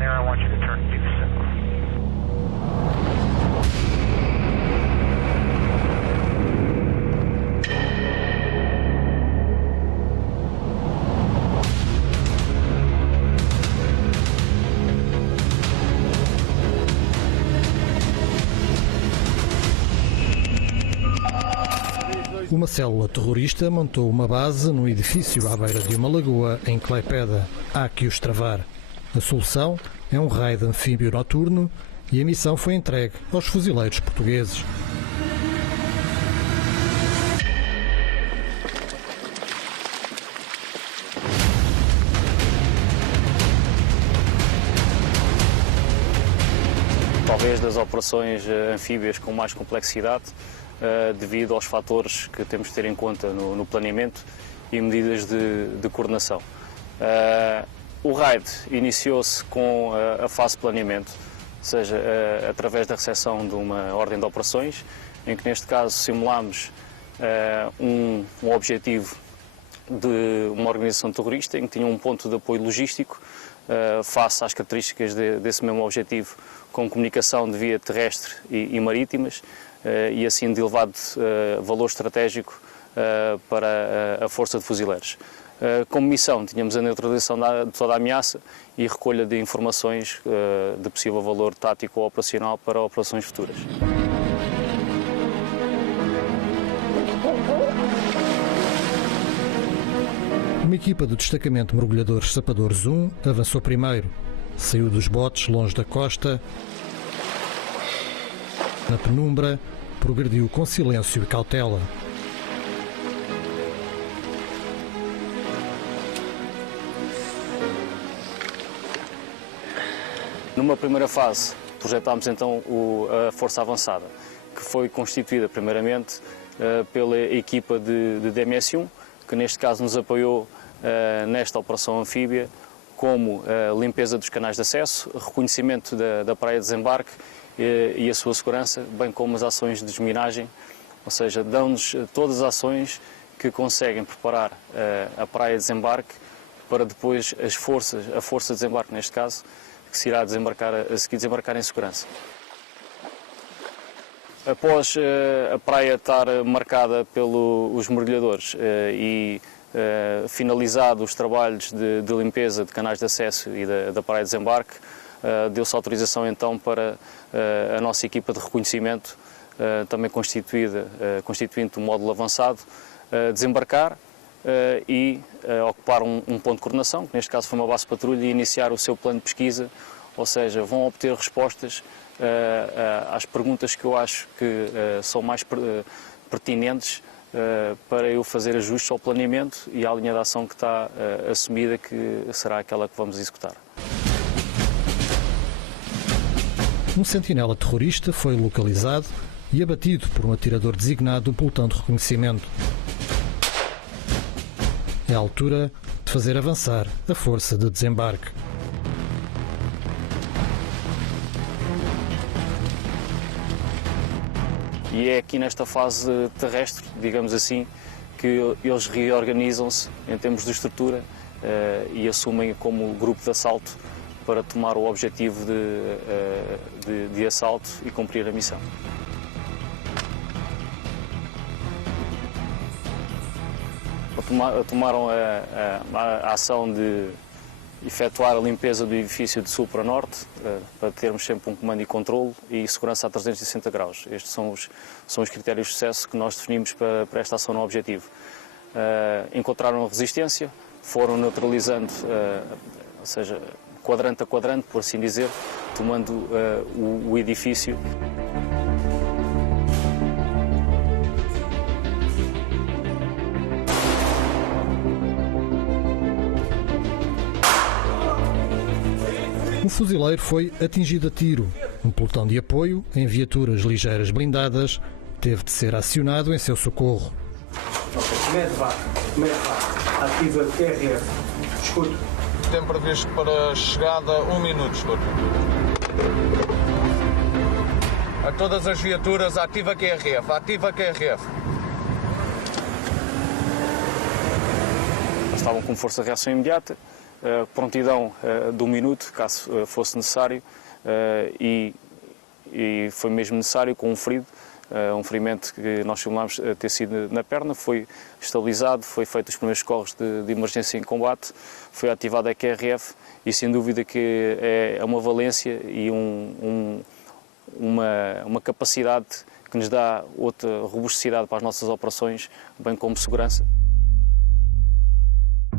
there, I want you to turn due south. Uma célula terrorista montou uma base num edifício à beira de uma lagoa em Klaipeda. Há que os travar. A solução é um raid anfíbio noturno e a missão foi entregue aos fuzileiros portugueses. Talvez das operações anfíbias com mais complexidade, devido aos fatores que temos de ter em conta no planeamento e medidas de coordenação. O raid iniciou-se com a fase de planeamento, ou seja, através da recepção de uma ordem de operações, em que neste caso simulámos um objetivo de uma organização terrorista, em que tinha um ponto de apoio logístico face às características desse mesmo objetivo, com comunicação de via terrestre e marítimas, e assim de elevado valor estratégico para a força de fuzileiros. Como missão, tínhamos a neutralização de toda a ameaça e recolha de informações de possível valor tático ou operacional para operações futuras. Uma equipa do destacamento Mergulhadores Sapadores 1 avançou primeiro. Saiu dos botes longe da costa. Na penumbra, progrediu com silêncio e cautela. Numa primeira fase, projetámos então a Força Avançada, que foi constituída primeiramente pela equipa de DMS-1, que neste caso nos apoiou nesta operação anfíbia, como a limpeza dos canais de acesso, reconhecimento da praia de desembarque e a sua segurança, bem como as ações de desminagem, ou seja, dão-nos todas as ações que conseguem preparar a praia de desembarque para depois a força de desembarque, neste caso, que se irá a seguir desembarcar em segurança. Após a praia estar marcada pelos mergulhadores e finalizados os trabalhos de limpeza de canais de acesso e da praia de desembarque, deu-se autorização então para a nossa equipa de reconhecimento, também constituindo um módulo avançado, desembarcar e ocupar um ponto de coordenação, que neste caso foi uma base de patrulha, e iniciar o seu plano de pesquisa, ou seja, vão obter respostas às perguntas que eu acho que são mais pertinentes para eu fazer ajustes ao planeamento e à linha de ação que está assumida, que será aquela que vamos executar. Um sentinela terrorista foi localizado e abatido por um atirador designado do pelotão de reconhecimento. É a altura de fazer avançar a força de desembarque. E é aqui nesta fase terrestre, digamos assim, que eles reorganizam-se em termos de estrutura e assumem como grupo de assalto para tomar o objetivo de assalto e cumprir a missão. Tomaram a ação de efetuar a limpeza do edifício de sul para norte, para termos sempre um comando e controle e segurança a 360 graus. Estes são os critérios de sucesso que nós definimos para esta ação no objetivo. Encontraram resistência, foram neutralizando, ou seja, quadrante a quadrante, por assim dizer, tomando o edifício. Um fuzileiro foi atingido a tiro. Um pelotão de apoio, em viaturas ligeiras blindadas, teve de ser acionado em seu socorro. Medvac, ativa QRF. Escuto. Tem previsto para chegada 1 minuto, escuto. A todas as viaturas, ativa QRF, ativa QRF. Estavam com força de reação imediata, prontidão do minuto, caso fosse necessário, e foi mesmo necessário com um ferido. Um ferimento que nós simulámos ter sido na perna, foi estabilizado, foi feito os primeiros socorros de emergência em combate, foi ativada a QRF e sem dúvida que é uma valência e uma capacidade que nos dá outra robusticidade para as nossas operações, bem como segurança.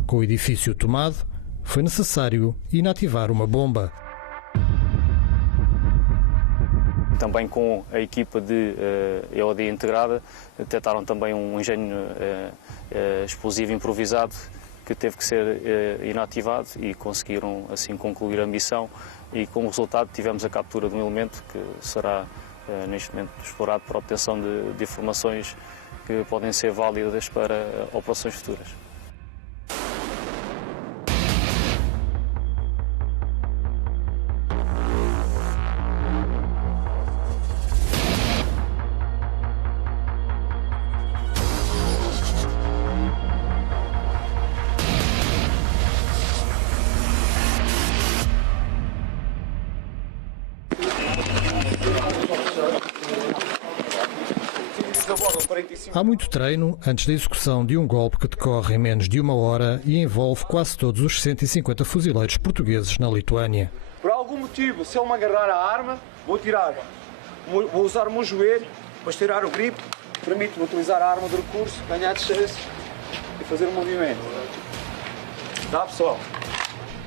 Com o edifício tomado, foi necessário inativar uma bomba. Também com a equipa de EOD integrada, detectaram também um engenho explosivo improvisado que teve que ser inativado e conseguiram assim concluir a missão e como resultado tivemos a captura de um elemento que será neste momento explorado para a obtenção de informações que podem ser válidas para operações futuras. Há muito treino antes da execução de um golpe que decorre em menos de 1 hora e envolve quase todos os 150 fuzileiros portugueses na Lituânia. Por algum motivo, se ele me agarrar a arma, vou tirar. Vou usar o meu joelho para tirar o grip, permite-me utilizar a arma de recurso, ganhar distância e fazer o movimento. Dá, pessoal?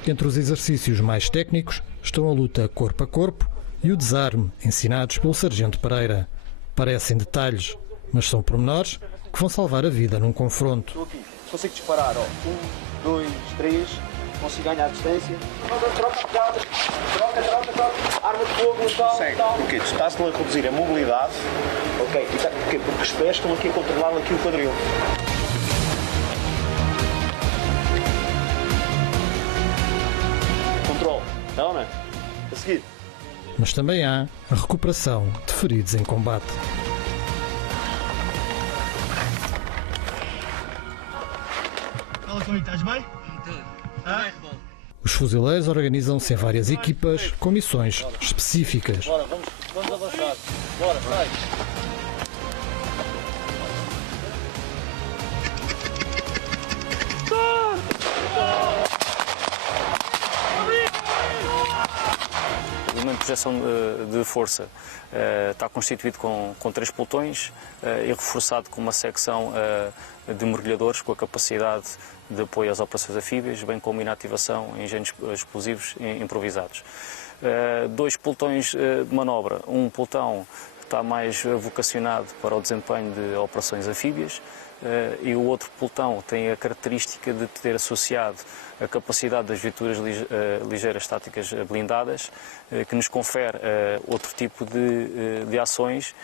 Entre os exercícios mais técnicos estão a luta corpo a corpo e o desarme, ensinados pelo Sargento Pereira. Parecem detalhes, mas são pormenores que vão salvar a vida num confronto. Estou aqui, consigo disparar, ó. 1, 2, 3, consigo ganhar distância. Troca, arma de fogo, tal. Consegue, porque tu estás a reduzir a mobilidade. Ok, porquê? Porque os pés estão aqui a controlar aqui o quadril. Controle, não é? A seguir. Mas também há a recuperação de feridos em combate. Estás bem? Os fuzileiros organizam-se em várias equipas com missões específicas. Bora, vamos avançar. Bora, sai. O elemento de projeção de força está constituído com 3 pelotões e reforçado com uma secção de mergulhadores com a capacidade de apoio às operações anfíbias, bem como inativação em engenhos explosivos improvisados. 2 pelotões de manobra. Um pelotão está mais vocacionado para o desempenho de operações anfíbias e o outro pelotão tem a característica de ter associado a capacidade das viaturas ligeiras táticas blindadas, que nos confere outro tipo de ações,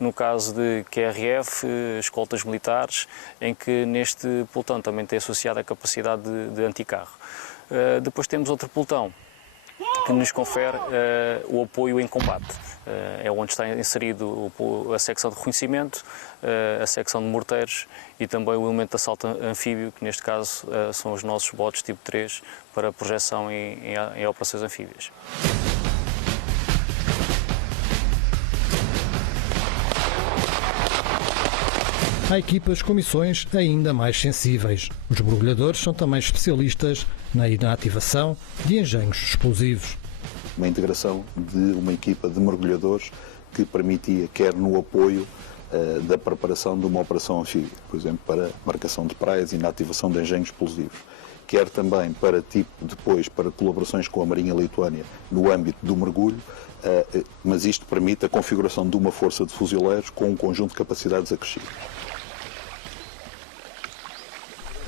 no caso de QRF, escoltas militares, em que neste pelotão também tem associado a capacidade de anticarro. Depois temos outro pelotão que nos confere o apoio em combate. É onde está inserido a secção de reconhecimento, a secção de morteiros e também o elemento de assalto anfíbio, que neste caso são os nossos botes tipo 3 para projeção em operações anfíbias. Há equipas com missões ainda mais sensíveis. Os mergulhadores são também especialistas na inativação de engenhos explosivos. Uma integração de uma equipa de mergulhadores que permitia, quer no apoio da preparação de uma operação anfíbia, por exemplo, para marcação de praias e inativação de engenhos explosivos, quer também para depois para colaborações com a Marinha Lituânia no âmbito do mergulho, mas isto permite a configuração de uma força de fuzileiros com um conjunto de capacidades acrescidas.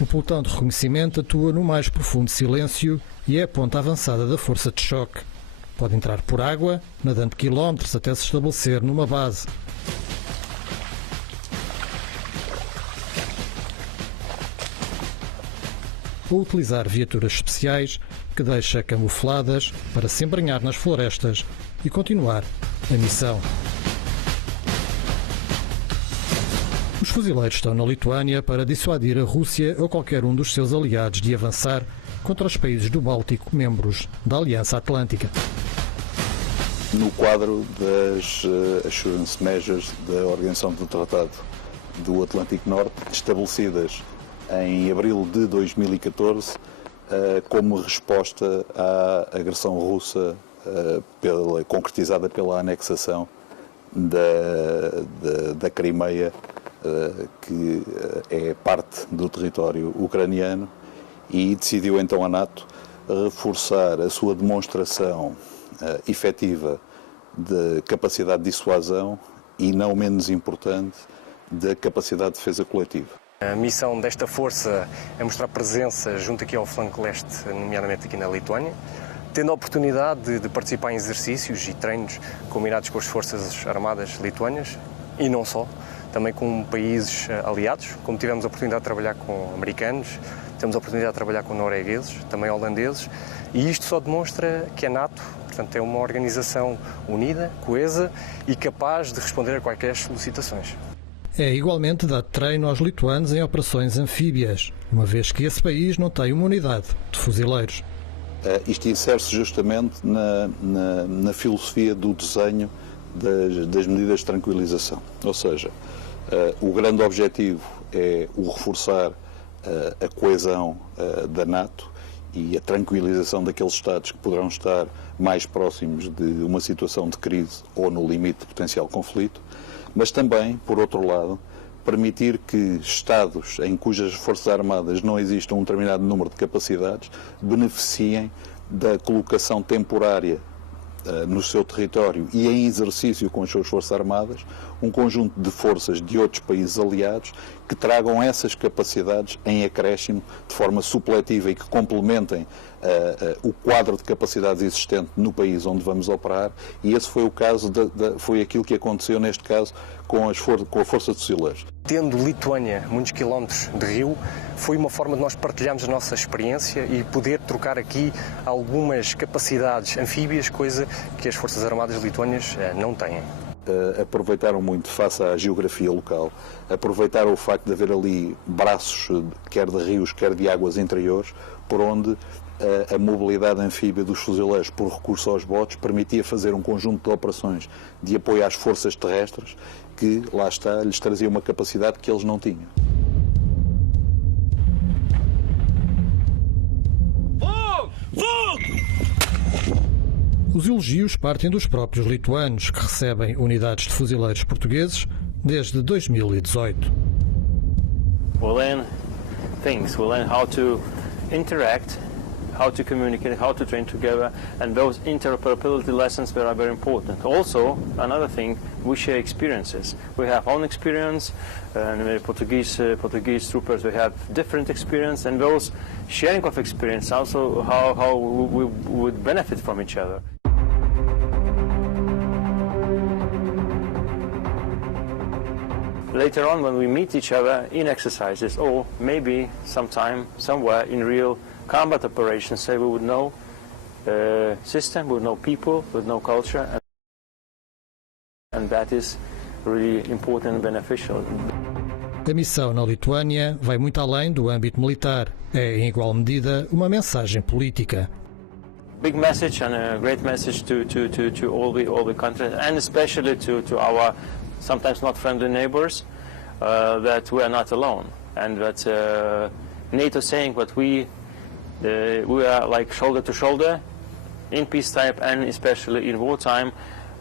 O pelotão de reconhecimento atua no mais profundo silêncio e é a ponta avançada da força de choque. Pode entrar por água, nadando quilómetros até se estabelecer numa base. Ou utilizar viaturas especiais que deixa camufladas para se embrenhar nas florestas e continuar a missão. Os fuzileiros estão na Lituânia para dissuadir a Rússia ou qualquer um dos seus aliados de avançar contra os países do Báltico, membros da Aliança Atlântica. No quadro das Assurance Measures da Organização do Tratado do Atlântico Norte, estabelecidas em abril de 2014, como resposta à agressão russa concretizada pela anexação da Crimeia, que é parte do território ucraniano, e decidiu então a NATO reforçar a sua demonstração efetiva de capacidade de dissuasão e, não menos importante, da capacidade de defesa coletiva. A missão desta força é mostrar presença junto aqui ao flanco leste, nomeadamente aqui na Lituânia, tendo a oportunidade de participar em exercícios e treinos combinados com as forças armadas lituânias e não só, também com países aliados, como tivemos a oportunidade de trabalhar com americanos, temos a oportunidade de trabalhar com noruegueses, também holandeses, e isto só demonstra que a NATO, portanto, é uma organização unida, coesa e capaz de responder a quaisquer solicitações. É igualmente dado treino aos lituanos em operações anfíbias, uma vez que esse país não tem uma unidade de fuzileiros. Isto insere-se justamente na filosofia do desenho das medidas de tranquilização. Ou seja, o grande objetivo é o reforçar a coesão da NATO e a tranquilização daqueles Estados que poderão estar mais próximos de uma situação de crise ou no limite de potencial conflito, mas também, por outro lado, permitir que Estados em cujas Forças Armadas não exista um determinado número de capacidades beneficiem da colocação temporária no seu território e em exercício com as suas Forças Armadas, um conjunto de forças de outros países aliados que tragam essas capacidades em acréscimo de forma supletiva e que complementem o quadro de capacidades existente no país onde vamos operar, e esse foi o caso, foi aquilo que aconteceu neste caso com a Força de Fuzileiros. Tendo Lituânia muitos quilómetros de rio, foi uma forma de nós partilharmos a nossa experiência e poder trocar aqui algumas capacidades anfíbias, coisa que as Forças Armadas lituânias não têm. Aproveitaram muito, face à geografia local, aproveitaram o facto de haver ali braços, quer de rios, quer de águas interiores, por onde a mobilidade anfíbia dos fuzileiros, por recurso aos botes, permitia fazer um conjunto de operações de apoio às forças terrestres que, lá está, lhes trazia uma capacidade que eles não tinham. Os elogios partem dos próprios lituanos, que recebem unidades de fuzileiros portugueses desde 2018. We'll learn things, we'll learn how to interact, how to communicate, how to train together, and those interoperability lessons that are very important. Also, another thing, we share experiences. We have own experience, and Portuguese troopers, we have different experience, and those sharing of experience also how we would benefit from each other. Later on, when we meet each other in exercises, or maybe sometime, somewhere in real combat operations, say we would know system, we would know people, we would know culture, and that is really important and beneficial. A missão na Lituânia vai muito além do âmbito militar. É, em igual medida, uma mensagem política. Big message and a great message to all the countries, and especially to our sometimes not friendly neighbors, that we are not alone, and that NATO saying that we are like shoulder to shoulder in peacetime and especially in wartime.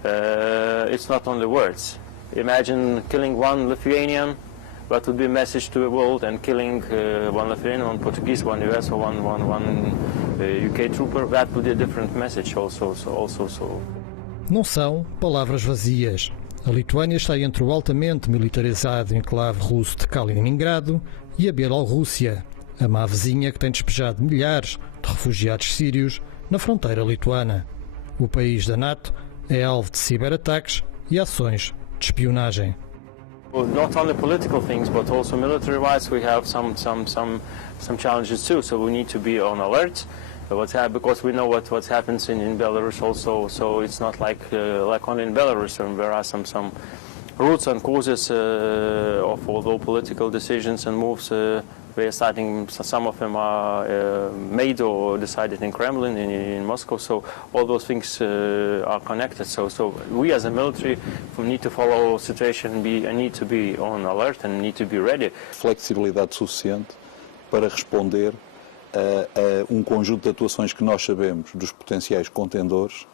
It's not only words. Imagine killing one Lithuanian, that would be a message to the world, and killing one Lithuanian, one Portuguese, one US, or one UK trooper, that would be a different message also. Não são palavras vazias. A Lituânia está entre o altamente militarizado enclave russo de Kaliningrado e a Bielorrússia, a má vizinha que tem despejado milhares de refugiados sírios na fronteira lituana. O país da NATO é alvo de ciberataques e ações de espionagem. Not only political things, but also military-wise, we have some challenges too. So we need to be on alert. Because we know what happens in Belarus also. So it's not like only in Belarus. There are some roots and causes of all political decisions and moves They are starting. Some of them are made or decided in Kremlin, in Moscow. So all those things are connected. So we as a military need to follow the situation and need to be on alert and need to be ready. Flexibilidade suficiente para responder a um conjunto de atuações que nós sabemos dos potenciais contendores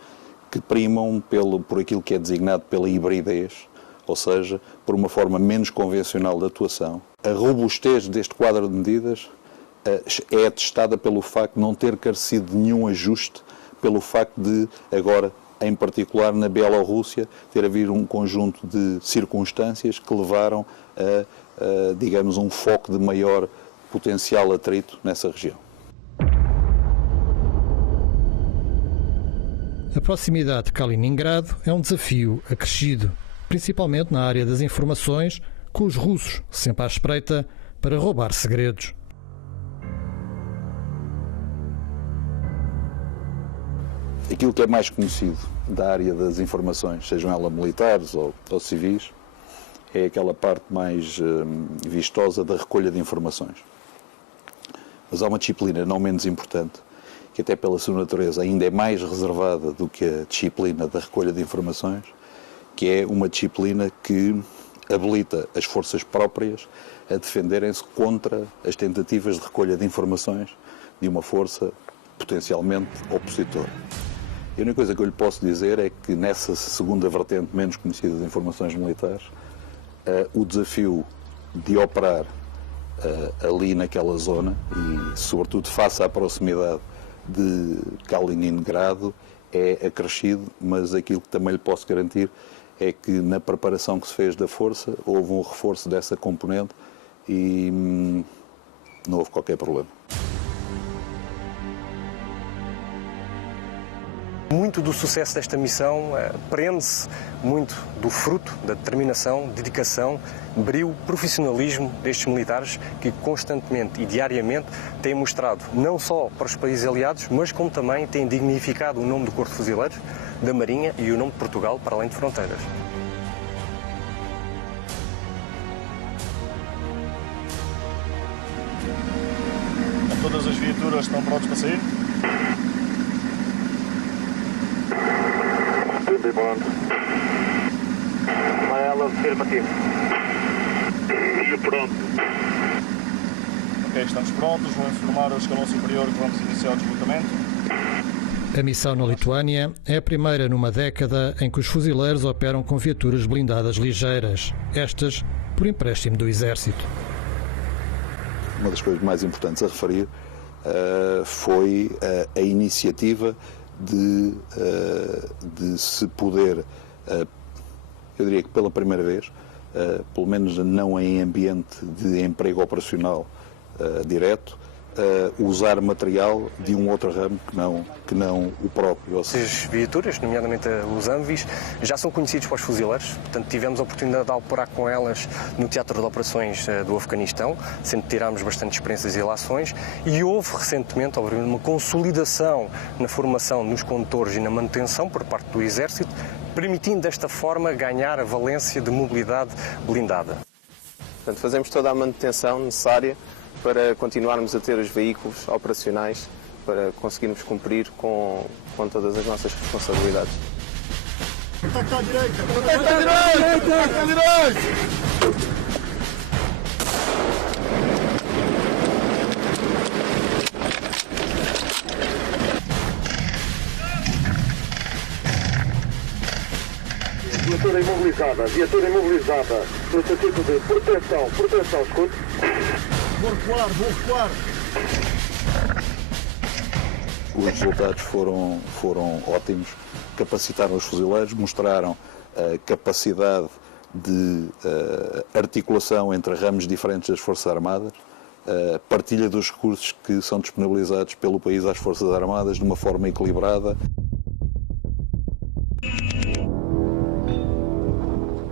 que primam por aquilo que é designado pela hibridez, ou seja, por uma forma menos convencional de atuação. A robustez deste quadro de medidas é atestada pelo facto de não ter carecido de nenhum ajuste, pelo facto de, agora, em particular na Bielorrússia, ter havido um conjunto de circunstâncias que levaram a digamos, um foco de maior potencial atrito nessa região. A proximidade de Kaliningrado é um desafio acrescido, principalmente na área das informações, com os russos sempre à espreita para roubar segredos. Aquilo que é mais conhecido da área das informações, sejam elas militares ou civis, é aquela parte mais vistosa da recolha de informações. Mas há uma disciplina não menos importante, que até pela sua natureza ainda é mais reservada do que a disciplina da recolha de informações, que é uma disciplina que habilita as forças próprias a defenderem-se contra as tentativas de recolha de informações de uma força potencialmente opositora. E a única coisa que eu lhe posso dizer é que nessa segunda vertente menos conhecida das informações militares, o desafio de operar ali naquela zona e sobretudo face à proximidade de Kaliningrado é acrescido, mas aquilo que também lhe posso garantir é que na preparação que se fez da força houve um reforço dessa componente e não houve qualquer problema. Muito do sucesso desta missão prende-se muito do fruto da determinação, dedicação, brio, profissionalismo destes militares que constantemente e diariamente têm mostrado não só para os países aliados, mas como também têm dignificado o nome do Corpo de Fuzileiros, da Marinha e o nome de Portugal para além de fronteiras. Todas as viaturas estão prontas para sair? Tudo bom. Vai ela afirmativo. E pronto. Ok, estamos prontos. Vou informar o escalão superior que vamos iniciar o deslocamento. A missão na Lituânia é a primeira numa década em que os fuzileiros operam com viaturas blindadas ligeiras, estas por empréstimo do Exército. Uma das coisas mais importantes a referir foi a iniciativa de se poder, eu diria que pela primeira vez, pelo menos não em ambiente de emprego operacional direto, usar material de um outro ramo que não o próprio. As viaturas, nomeadamente os Humvees, já são conhecidos para os fuzileiros, portanto tivemos a oportunidade de operar com elas no teatro de operações do Afeganistão, sendo que tirámos bastante experiências e relações, e houve recentemente, obviamente, uma consolidação na formação nos condutores e na manutenção por parte do Exército, permitindo desta forma ganhar a valência de mobilidade blindada. Portanto, fazemos toda a manutenção necessária para continuarmos a ter os veículos operacionais, para conseguirmos cumprir com todas as nossas responsabilidades. Ataque à direita! Ataque à direita! Ataque à direita! Viatura imobilizada, no sentido de proteção, escute. Vou recuar. Os resultados foram ótimos, capacitaram os fuzileiros, mostraram a capacidade de articulação entre ramos diferentes das Forças Armadas, a partilha dos recursos que são disponibilizados pelo país às Forças Armadas de uma forma equilibrada.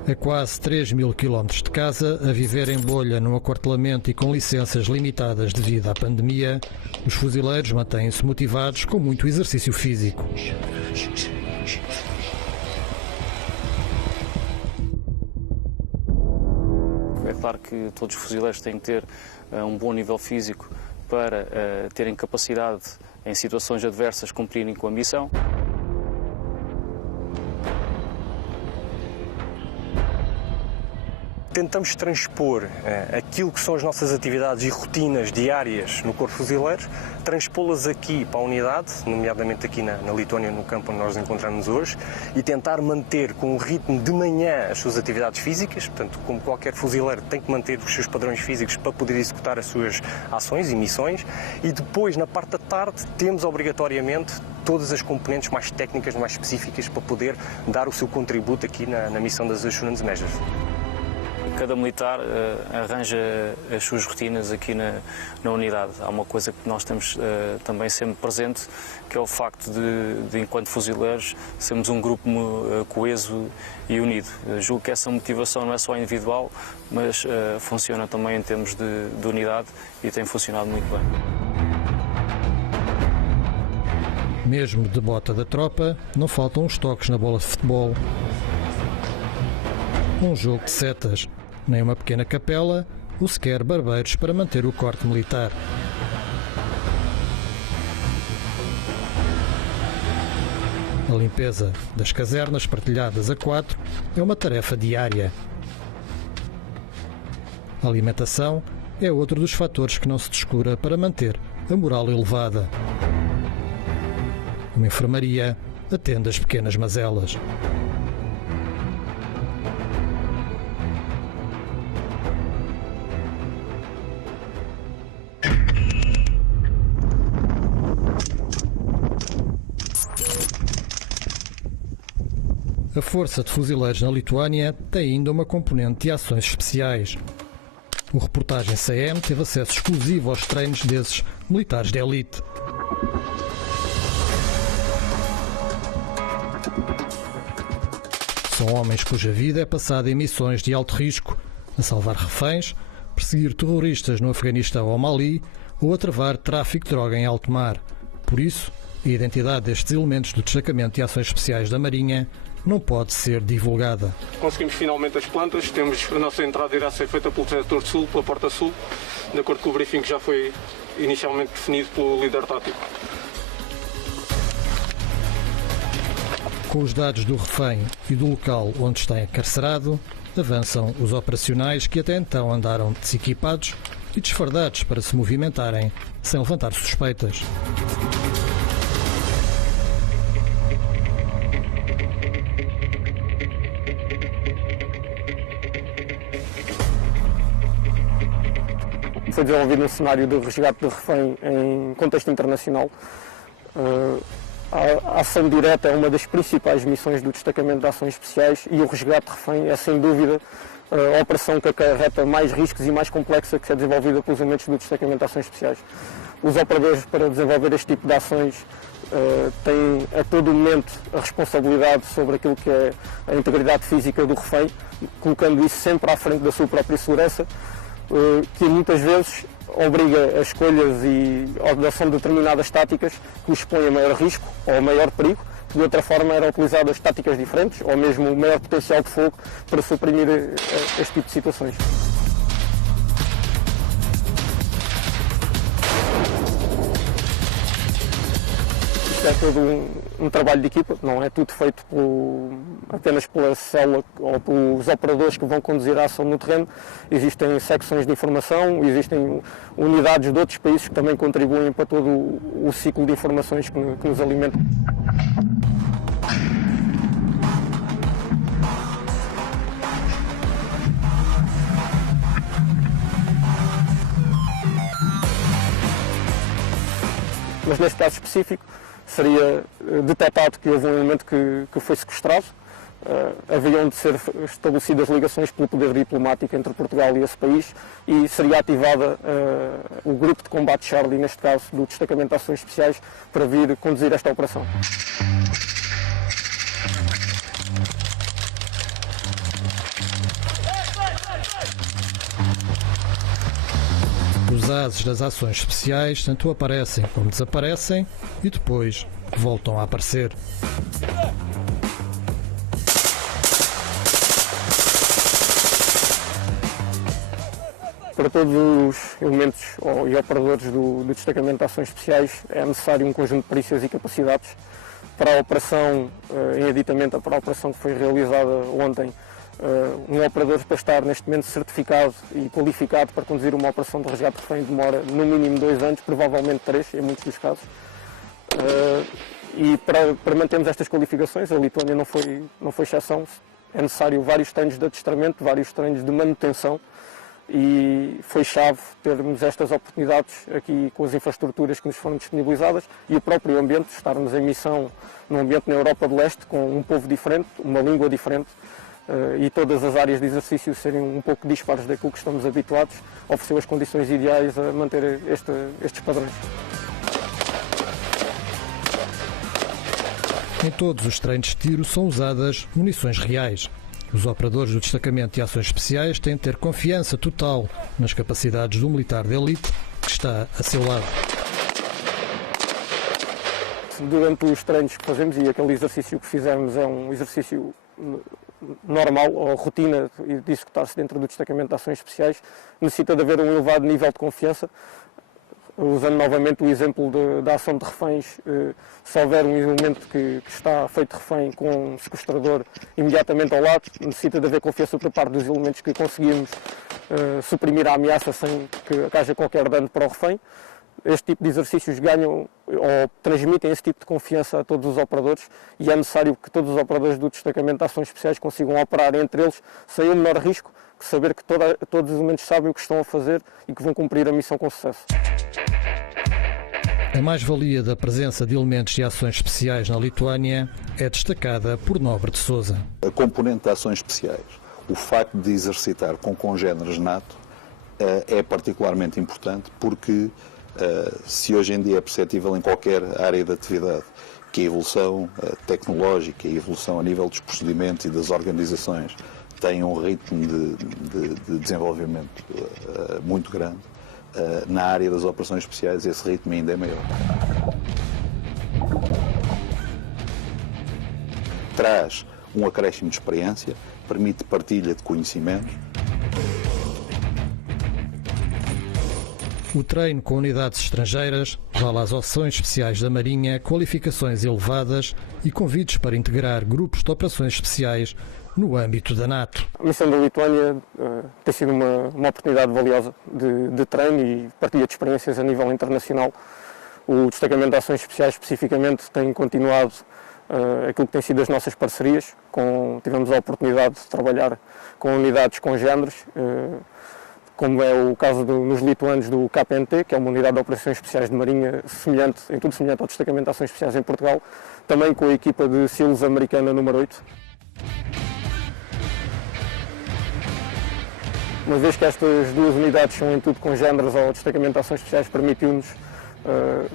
A quase 3.000 quilómetros de casa, a viver em bolha num aquartelamento e com licenças limitadas devido à pandemia, os fuzileiros mantêm-se motivados com muito exercício físico. Claro que todos os fuzileiros têm que ter um bom nível físico para terem capacidade, em situações adversas, cumprirem com a missão. Tentamos transpor aquilo que são as nossas atividades e rotinas diárias no Corpo Fuzileiro, transpô-las aqui para a unidade, nomeadamente aqui na Lituânia, no campo onde nós nos encontramos hoje, e tentar manter com o ritmo de manhã as suas atividades físicas. Portanto, como qualquer fuzileiro, tem que manter os seus padrões físicos para poder executar as suas ações e missões, e depois, na parte da tarde, temos obrigatoriamente todas as componentes mais técnicas, mais específicas, para poder dar o seu contributo aqui na missão das Assurance Measures. Cada militar arranja as suas rotinas aqui na unidade. Há uma coisa que nós temos também sempre presente, que é o facto de enquanto fuzileiros, sermos um grupo coeso e unido. Julgo que essa motivação não é só individual, mas funciona também em termos de unidade e tem funcionado muito bem. Mesmo de bota da tropa, não faltam os toques na bola de futebol. Um jogo de setas, nem uma pequena capela, ou sequer barbeiros para manter o corte militar. A limpeza das casernas partilhadas a 4 é uma tarefa diária. A alimentação é outro dos fatores que não se descura para manter a moral elevada. Uma enfermaria atende às pequenas mazelas. A Força de Fuzileiros na Lituânia tem ainda uma componente de ações especiais. O Reportagem CM teve acesso exclusivo aos treinos desses militares de elite. São homens cuja vida é passada em missões de alto risco, a salvar reféns, perseguir terroristas no Afeganistão ou Mali ou a travar tráfico de droga em alto mar. Por isso, a identidade destes elementos do destacamento de ações especiais da Marinha não pode ser divulgada. Conseguimos finalmente as plantas, a nossa entrada irá ser feita pelo setor sul, pela porta sul, de acordo com o briefing que já foi inicialmente definido pelo líder tático. Com os dados do refém e do local onde está encarcerado, avançam os operacionais que até então andaram desequipados e desfardados para se movimentarem sem levantar suspeitas. Foi desenvolvido um cenário de resgate de refém em contexto internacional. A ação direta é uma das principais missões do destacamento de ações especiais e o resgate de refém é, sem dúvida, a operação que acarreta mais riscos e mais complexa que é desenvolvida pelos elementos do destacamento de ações especiais. Os operadores, para desenvolver este tipo de ações, têm a todo momento a responsabilidade sobre aquilo que é a integridade física do refém, colocando isso sempre à frente da sua própria segurança, que muitas vezes obriga a escolhas e a adoção de determinadas táticas que os expõem a maior risco ou a maior perigo, que de outra forma eram utilizadas táticas diferentes ou mesmo o maior potencial de fogo para suprimir este tipo de situações. Isto é todo um trabalho de equipa, não é tudo feito apenas pela célula ou pelos operadores que vão conduzir a ação no terreno. Existem secções de informação, existem unidades de outros países que também contribuem para todo o ciclo de informações que nos alimenta. Mas neste caso específico, seria detectado que houve um elemento que foi sequestrado. Haviam de ser estabelecidas ligações pelo poder diplomático entre Portugal e esse país e seria ativada o grupo de combate Charlie, neste caso do destacamento de ações especiais, para vir conduzir esta operação. Os ases das ações especiais tanto aparecem como desaparecem e depois voltam a aparecer. Para todos os elementos e operadores do destacamento de ações especiais é necessário um conjunto de perícias e capacidades. Para a operação, em aditamento para a operação que foi realizada ontem, um operador para estar neste momento certificado e qualificado para conduzir uma operação de resgate de refém demora no mínimo 2 anos, provavelmente 3 em muitos dos casos. E para mantermos estas qualificações, a Lituânia não foi exceção, é necessário vários treinos de adestramento, vários treinos de manutenção, e foi chave termos estas oportunidades aqui com as infraestruturas que nos foram disponibilizadas e o próprio ambiente, estarmos em missão num ambiente na Europa de Leste com um povo diferente, uma língua diferente, e todas as áreas de exercício serem um pouco dispares daquilo que estamos habituados, ofereceu as condições ideais a manter estes padrões. Em todos os treinos de tiro são usadas munições reais. Os operadores do destacamento de ações especiais têm de ter confiança total nas capacidades do militar de elite que está a seu lado. Durante os treinos que fazemos, e aquele exercício que fizemos é um exercício normal ou rotina de executar-se dentro do destacamento de ações especiais, necessita de haver um elevado nível de confiança. Usando novamente o exemplo da ação de reféns, se houver um elemento que está feito refém com um sequestrador imediatamente ao lado, necessita de haver confiança por parte dos elementos que conseguimos suprimir a ameaça sem que haja qualquer dano para o refém. Este tipo de exercícios ganham ou transmitem esse tipo de confiança a todos os operadores e é necessário que todos os operadores do destacamento de ações especiais consigam operar entre eles sem o menor risco, que saber que todos os elementos sabem o que estão a fazer e que vão cumprir a missão com sucesso. A mais-valia da presença de elementos de ações especiais na Lituânia é destacada por Nobre de Sousa. A componente de ações especiais, o facto de exercitar com congéneres NATO, é particularmente importante porque se hoje em dia é perceptível em qualquer área de atividade que a evolução tecnológica e a evolução a nível dos procedimentos e das organizações tem um ritmo de desenvolvimento muito grande, na área das operações especiais esse ritmo ainda é maior. Traz um acréscimo de experiência, permite partilha de conhecimentos. O treino com unidades estrangeiras vale às ações especiais da Marinha qualificações elevadas e convites para integrar grupos de operações especiais no âmbito da NATO. A missão da Lituânia tem sido uma oportunidade valiosa de treino e partilha de experiências a nível internacional. O destacamento de ações especiais especificamente tem continuado aquilo que tem sido as nossas parcerias. Tivemos a oportunidade de trabalhar com unidades congêneres, como é o caso nos lituanos do KPNT, que é uma unidade de operações especiais de Marinha em tudo semelhante ao destacamento de ações especiais em Portugal, também com a equipa de SEALs americana número 8. Uma vez que estas duas unidades são em tudo congêneres ao destacamento de ações especiais, permitiu-nos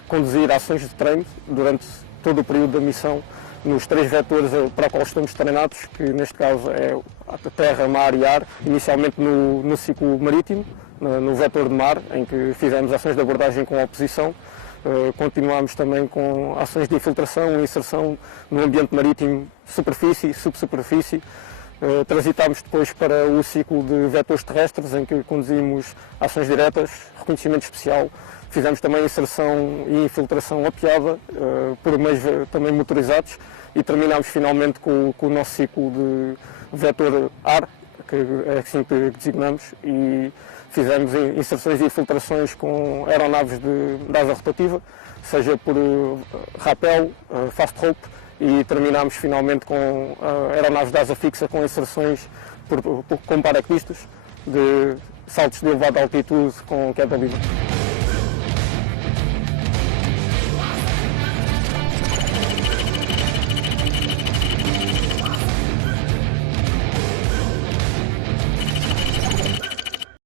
conduzir ações de treino durante todo o período da missão nos 3 vetores para os quais estamos treinados, que neste caso é a terra, mar e ar, inicialmente no ciclo marítimo, no vetor de mar, em que fizemos ações de abordagem com a oposição. Continuámos também com ações de infiltração e inserção no ambiente marítimo, superfície e subsuperfície. Transitámos depois para o ciclo de vetores terrestres, em que conduzimos ações diretas, reconhecimento especial. Fizemos também inserção e infiltração apiada, por meios também motorizados, e terminámos finalmente com o nosso ciclo de vetor ar, que é assim que designamos, e fizemos inserções e infiltrações com aeronaves de asa rotativa, seja por rappel, fast rope, e terminámos finalmente com aeronaves de asa fixa com inserções com paraquedistas de saltos de elevada altitude com queda livre.